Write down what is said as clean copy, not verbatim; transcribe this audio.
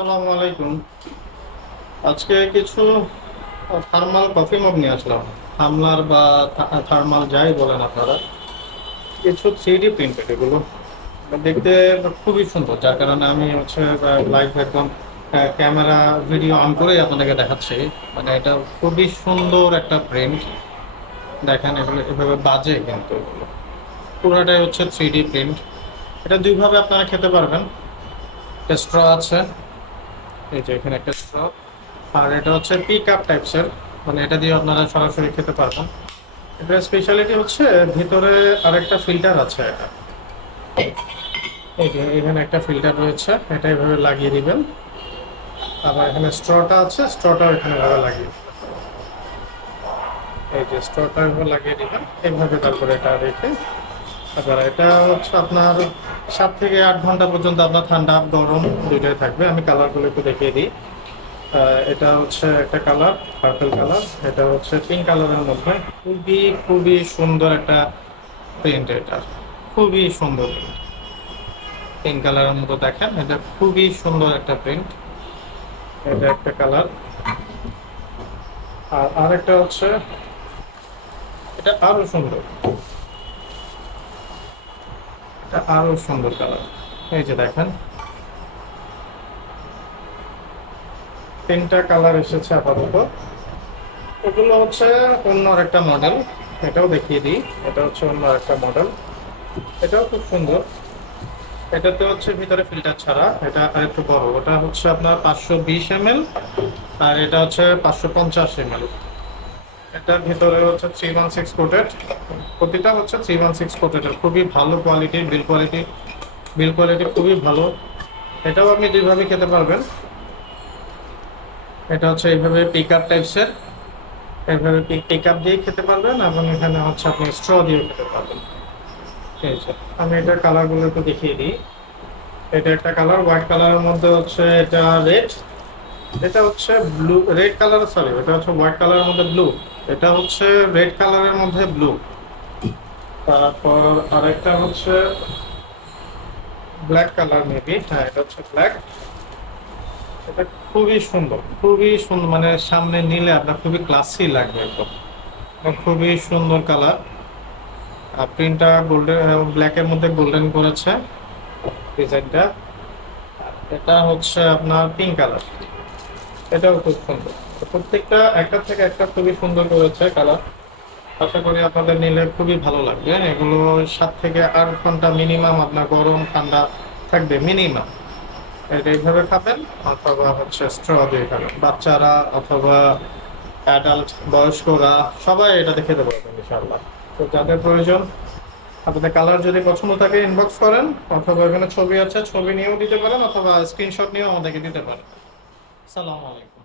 আসসালামু আলাইকুম। আজকে কিছু থার্মাল কফি মগ নিয়ে আসলাম। থামলার বা থার্মাল যাই বলেন আপনারা, কিছু 3D প্রিন্টেড এগুলো দেখতে খুবই সুন্দর, যার কারণে আমি লাইভ একদম ক্যামেরা ভিডিও অন করেই আপনাদেরকে দেখাচ্ছি। মানে এটা খুবই সুন্দর একটা প্রিন্ট। দেখেন এগুলো এভাবে বাজে, কিন্তু এগুলো পুরোটাই হচ্ছে 3D প্রিন্ট। এটা দুইভাবে আপনারা খেতে পারবেন। একটা স্ট্র আছে, এই যে এখানে একটা স্ট্র, আর এটা হচ্ছে পিক আপ টাইপসের, মানে এটা দিয়ে আপনারা সরাসরি খেতে পারবেন। এটা স্পেশালিটি হচ্ছে ভিতরে আরেকটা ফিল্টার আছে। এটা এই যে এখানে একটা ফিল্টার রয়েছে, এটা এভাবে লাগিয়ে দিবেন। আবার এখানে স্ট্রটা আছে, স্ট্রটাও এখানে এভাবে লাগিয়ে দিবেন। এই যে স্ট্রটা এভাবে লাগিয়ে দিবেন এইভাবে, তারপরে এটা রেখে আবার এটা হচ্ছে আপনার 7 থেকে 8 ঘন্টা পর্যন্ত আপনার ঠান্ডা গরম দুইটাই থাকবে। আমি কালারগুলো একটু দেখিয়ে দিই। এটা হচ্ছে একটা কালার, পার্পল কালার। এটা হচ্ছে পিঙ্ক কালারের মধ্যে। খুবই খুবই সুন্দর একটা প্রিন্ট। এটা খুবই সুন্দর পিঙ্ক কালারের মতো, দেখেন এটা খুবই সুন্দর একটা প্রিন্ট। এটা একটা কালার। আর আরেকটা হচ্ছে, এটা আরো সুন্দর, এটা আরো সুন্দর কালার। এই যে দেখেন 3টা কালার এসেছে আপাতত। এগুলো হচ্ছে অন্য একটা মডেল, এটাও দেখিয়ে দিই। এটা হচ্ছে অন্য একটা মডেল, এটাও খুব সুন্দর। এটাতে হচ্ছে ভিতরে ফিল্টার ছাড়া, এটা আরেকটু বড়। ওটা হচ্ছে আপনার 520 ml, আর এটা হচ্ছে 550 ml। এটার ভিতরে হচ্ছে 316 কোটেড। প্রতিটা হচ্ছে 316 কোটেড, খুবই ভালো কোয়ালিটি, বিল কোয়ালিটি খুবই ভালো। এটাও আপনি দুইভাবে খেতে পারবেন। এটা হচ্ছে এইভাবে পিক আপ টাইপসের, এইভাবে পিক আপ দিয়ে খেতে পারবেন, এবং এখানে হচ্ছে আপনি স্ট্র দিয়ে খেতে পারবেন। ঠিক আছে, আমি এটার কালারগুলো একটু দেখিয়ে দিই। এটা একটা কালার, হোয়াইট কালারের মধ্যে হচ্ছে এটা রেড। এটা হচ্ছে ব্লু, রেড কালার, সরি এটা হচ্ছে হোয়াইট কালারের মধ্যে ব্লু। এটা হচ্ছে রেড কালারের মধ্যে ব্লু। তারপর আরেকটা হচ্ছে ব্ল্যাক কালার, মেবি, হ্যাঁ এটা হচ্ছে ব্ল্যাক। এটা খুবই সুন্দর, মানে সামনে নিলে আপনার খুবই ক্লাসি লাগবে একদম। খুবই সুন্দর কালার। আর প্রিন্টটা গোল্ডেন, ব্ল্যাকের মধ্যে গোল্ডেন করেছে ডিজাইনটা। এটা হচ্ছে আপনার পিঙ্ক কালার, এটাও খুব সুন্দর। তো প্রত্যেকটা একটা থেকে একটা খুবই সুন্দর করেছে কালার। আশা করি আপনাদের নিলে খুবই ভালো লাগবে। এগুলো 7 থেকে 8 ঘন্টা মিনিমাম আপনার গরম ঠান্ডা থাকবে মিনিমাম। এটা এইভাবে খাবেন, অথবা হচ্ছে স্ট্র দিয়ে খাবেন। বাচ্চারা অথবা অ্যাডাল্ট, বয়স্করা সবাই এটাতে খেতে পারবেন ইনশাআল্লাহ। তো যাদের প্রয়োজন, আপনাদের কালার যদি পছন্দ থাকে ইনবক্স করেন, অথবা এখানে ছবি আছে, ছবি নিয়েও দিতে পারেন, অথবা স্ক্রিনশট নিয়েও আমাদেরকে দিতে পারেন। আসসালামু আলাইকুম।